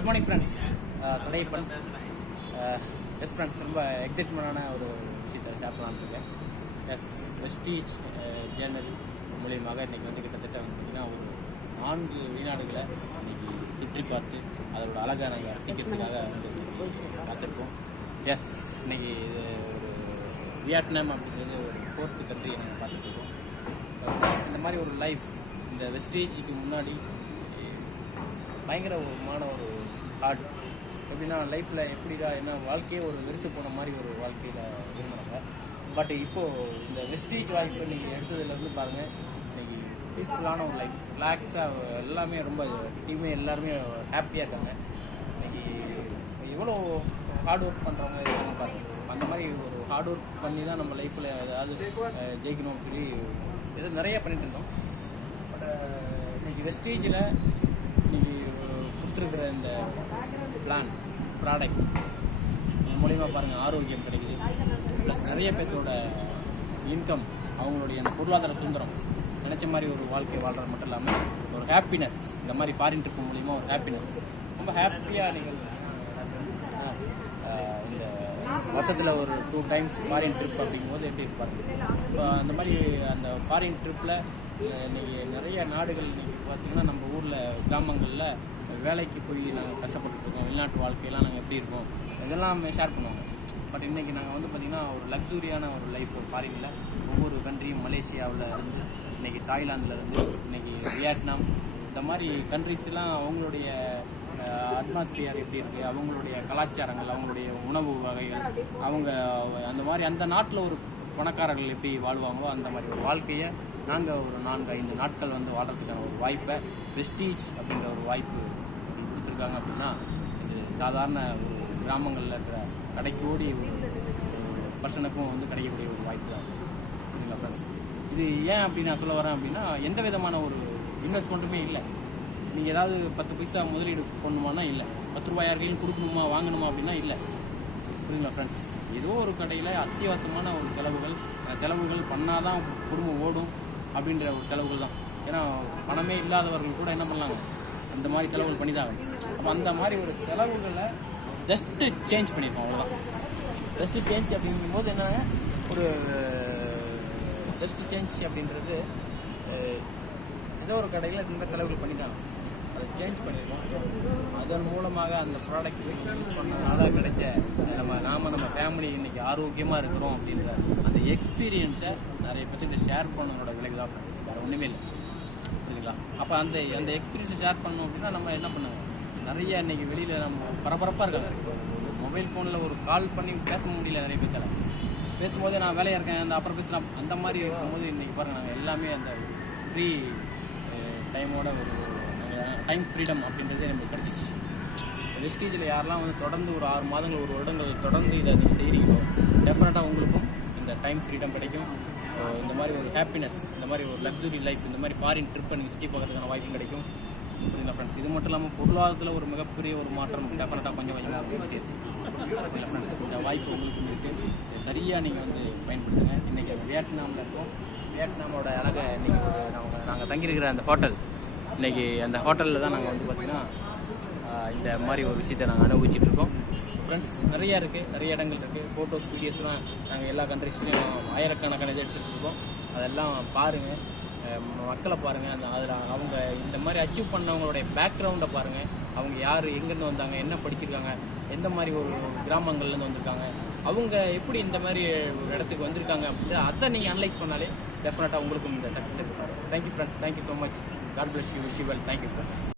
Good morning friends. Sadaiyappan S friends, ரொம்ப எக்ஸைட்மெண்டான ஒரு விஷயத்தை ஷேர் பண்ணலான்னு இருக்கேன். எஸ் வெஸ்டீஜ் ஜேர்னல் மூலியமாக இன்றைக்கி வந்து கிட்டத்தட்ட வந்து பார்த்திங்கன்னா ஒரு 4 வெளிநாடுகளை இன்றைக்கி சுற்றி பார்த்து அதோட அழகான ரசிக்கிறதுக்காக வந்து பார்த்துருக்கோம். எஸ் இன்றைக்கி இது ஒரு வியட்நாம் அப்படின்றது ஒரு 4th கண்ட்ரியை நாங்கள் பார்த்துட்ருக்கோம். இந்த மாதிரி ஒரு லைஃப் இந்த வெஸ்டேஜுக்கு முன்னாடி பயங்கரமான ஒரு ஹார்ட் எப்படின்னா லைஃப்பில் எப்படிடா என்ன வாழ்க்கையே ஒரு வெறுத்து போன மாதிரி ஒரு வாழ்க்கையில் இருந்தாங்க. பட் இப்போது இந்த வெஸ்டேஜ் வாய்ப்பு நீங்கள் எடுத்ததுலேருந்து பாருங்கள், இன்றைக்கி பீஸ்ஃபுல்லான ஒரு லைஃப், ரிலாக்ஸாக எல்லாமே ரொம்ப டீமே எல்லாருமே ஹாப்பியாக இருக்காங்க. இன்றைக்கி எவ்வளோ ஹார்ட் ஒர்க் பண்ணுறவங்க இருக்காங்க பாருங்கள். அந்த மாதிரி ஒரு ஹார்ட் ஒர்க் பண்ணி தான் நம்ம லைஃப்பில் ஏதாவது ஜெயிக்கணும் சொல்லி எதுவும் நிறைய பண்ணிட்டு இருந்தோம். பட் இன்றைக்கி வெஸ்டேஜில் இன்றைக்கி கொடுத்துருக்குற இந்த பிளான் ப்ராடக்ட் இது மூலிமா பாருங்கள் ஆரோக்கியம் கிடைக்குது, ப்ளஸ் நிறைய பேர்த்தோட இன்கம், அவங்களுடைய அந்த பொருளாதார சுதந்திரம், நினச்ச மாதிரி ஒரு வாழ்க்கை வாழ்கிறது மட்டும் இல்லாமல் ஒரு ஹாப்பினஸ். இந்த மாதிரி ஃபாரின் ட்ரிப் மூலிமா ஒரு ஹாப்பினஸ், ரொம்ப ஹாப்பியாக நீங்கள் இந்த வருஷத்தில் ஒரு 2 times ஃபாரின் ட்ரிப் அப்படிங்கும்போது எப்படி இருப்பாங்க. இப்போ அந்த மாதிரி அந்த ஃபாரின் ட்ரிப்பில் இன்றைக்கி நிறைய நாடுகள் இன்றைக்கி பார்த்திங்கன்னா நம்ம ஊரில் கிராமங்களில் வேலைக்கு போய் நாங்கள் கஷ்டப்பட்டுருக்கோம், வெளிநாட்டு வாழ்க்கையெல்லாம் நாங்கள் எப்படி இருக்கோம் இதெல்லாம் ஷேர் பண்ணுவாங்க. பட் இன்றைக்கி நாங்கள் வந்து பார்த்திங்கன்னா ஒரு லக்ஸூரியான ஒரு லைஃப் ஒரு ஃபாரினில் ஒவ்வொரு கண்ட்ரியும் மலேசியாவில் இருந்து இன்றைக்கி தாய்லாந்தில் இருந்து இன்றைக்கி வியட்நாம் இந்த மாதிரி கண்ட்ரிஸ்லாம் அவங்களுடைய அட்மாஸ்பியர் எப்படி இருக்குது, அவங்களுடைய கலாச்சாரங்கள், அவங்களுடைய உணவு வகைகள், அவங்க அந்த மாதிரி அந்த நாட்டில் ஒரு பணக்காரர்கள் எப்படி வாழ்வாங்களோ அந்த மாதிரி ஒரு வாழ்க்கையை நாங்கள் ஒரு 4-5 நாட்கள் வந்து வாழ்கிறதுக்கான ஒரு வாய்ப்பை வெஸ்டீஜ் அப்படின்ற ஒரு வாய்ப்பு கொடுத்துருக்காங்க. அப்படின்னா இது சாதாரண ஒரு கிராமங்களில் இருக்கிற கடைக்கோடி ஒரு பர்சனுக்கும் வந்து கிடைக்கக்கூடிய ஒரு வாய்ப்பு தான் இல்லைங்களா ஃப்ரெண்ட்ஸ். இது ஏன் அப்படி நான் சொல்ல வரேன் அப்படின்னா, எந்த விதமான ஒரு இன்வெஸ்ட்மெண்ட்டுமே இல்லை. நீங்கள் ஏதாவது 10 பைசா முதலீடு பண்ணணுமானா இல்லை, 10 ரூபாய் யாருக்கையும் கொடுக்கணுமா வாங்கணுமா அப்படின்னா இல்லை, புரியுங்களா ஃப்ரெண்ட்ஸ். ஏதோ ஒரு கடையில் அத்தியாவசியமான ஒரு செலவுகள் பண்ணால் தான் குடும்பம் ஓடும் அப்படின்ற ஒரு செலவுகள் தான். ஏன்னா பணமே இல்லாதவர்கள் கூட என்ன பண்ணலாங்க, அந்த மாதிரி செலவுகள் பண்ணி தான் ஆகும். அப்போ அந்த மாதிரி ஒரு செலவுகளை ஜஸ்ட்டு சேஞ்ச் பண்ணியிருக்கோம், அவ்வளோதான். ஜஸ்ட்டு சேஞ்ச் அப்படிங்கும்போது என்னன்னா ஒரு ஜஸ்ட்டு சேஞ்ச் அப்படின்றது ஏதோ ஒரு கடையில் இந்த மாதிரி செலவுகள் பண்ணி தான் அதை சேஞ்ச் பண்ணியிருக்கோம். அதன் மூலமாக அந்த ப்ராடக்ட் யூஸ் பண்ணதுனால கிடைச்ச நம்ம ஃபேமிலி இன்றைக்கி ஆரோக்கியமாக இருக்கிறோம் அப்படின்ற அந்த எக்ஸ்பீரியன்ஸை நிறைய பேர்த்துக்கிட்ட ஷேர் பண்ணனோட விலைக்கு தான் ஃப்ரெண்ட்ஸ், வேறு ஒன்றுமே இல்லை, புரியுதுங்களா. அப்போ அந்த எக்ஸ்பீரியன்ஸை ஷேர் பண்ணோம் அப்படின்னா நம்ம என்ன பண்ணுவோம், நிறைய இன்றைக்கி வெளியில் நம்ம பரபரப்பாக இருக்காங்க. மொபைல் ஃபோனில் ஒரு கால் பண்ணி பேச முடியல நிறைய பேர்த்தால, பேசும்போது நான் வேலையாக இருக்கேன் அந்த அப்புறம் பேசலாம் அந்த மாதிரி இருக்கும்போது இன்றைக்கி பாருங்கள் நாங்கள் எல்லாமே அந்த ஃப்ரீ டைமோட ஒரு டைம் ஃப்ரீடம் அப்படின்றதே நமக்கு கிடச்சிச்சு. வெஸ்டீஜில் யாரெல்லாம் வந்து தொடர்ந்து ஒரு 6 மாதங்கள் 1 வருடங்கள் தொடர்ந்து இதை நீங்கள் செய்கிறீங்களோ டெஃபினட்டாக உங்களுக்கும் இந்த டைம் ஃப்ரீடம் கிடைக்கும். இந்த மாதிரி ஒரு ஹாப்பினஸ், இந்த மாதிரி ஒரு லக்ஸுரி லைஃப், இந்த மாதிரி ஃபாரின் ட்ரிப்பை நீங்கள் சுற்றி பார்க்கறதுக்கான வாய்ப்பு கிடைக்கும். புரியுங்களா ஃப்ரெண்ட்ஸ். இது மட்டும் இல்லாமல் பொருளாதாரத்தில் ஒரு மிகப்பெரிய ஒரு மாற்றம் டெஃபினட்டாக கொஞ்சம் வந்துட்டு ஃப்ரெண்ட்ஸ். இந்த வாய்ப்பு உங்களுக்கும் இருக்குது, சரியாக நீங்கள் வந்து பயன்படுத்துங்க. இன்றைக்கி வியட்நாமில் இருக்கோம். வியட்நாமோட அழகை இன்றைக்கி நாங்கள் தங்கியிருக்கிற அந்த ஹோட்டல், இன்றைக்கி அந்த ஹோட்டலில் தான் நாங்கள் வந்து பார்த்திங்கன்னா இந்த மாதிரி ஒரு விஷயத்தை நாங்கள் அனுபவிச்சுட்ருக்கோம் ஃப்ரெண்ட்ஸ். நிறையா இருக்குது, நிறைய இடங்கள் இருக்குது, ஃபோட்டோஸ் வீடியோஸ்லாம் நாங்கள் எல்லா கண்ட்ரிஸ்லையும் ஆயிரக்கணக்கான இது எடுத்துகிட்டு இருக்கோம். அதெல்லாம் பாருங்கள், மக்களை பாருங்கள், அதில் அவங்க இந்த மாதிரி அச்சீவ் பண்ணவங்களுடைய பேக்ரவுண்டை பாருங்கள். அவங்க யார், எங்கேருந்து வந்தாங்க, என்ன படிச்சிருக்காங்க, எந்த மாதிரி ஒரு கிராமங்கள்லேருந்து வந்திருக்காங்க, அவங்க எப்படி இந்த மாதிரி ஒரு இடத்துக்கு வந்திருக்காங்க அப்படின்னு அதை நீங்கள் அனலைஸ் பண்ணாலே டெஃபினட்டாக உங்களுக்கும் இந்த சக்ஸஸ் இருக்குது friends. Thank you friends, thank you so much. God bless you, wish you well. Thank you friends.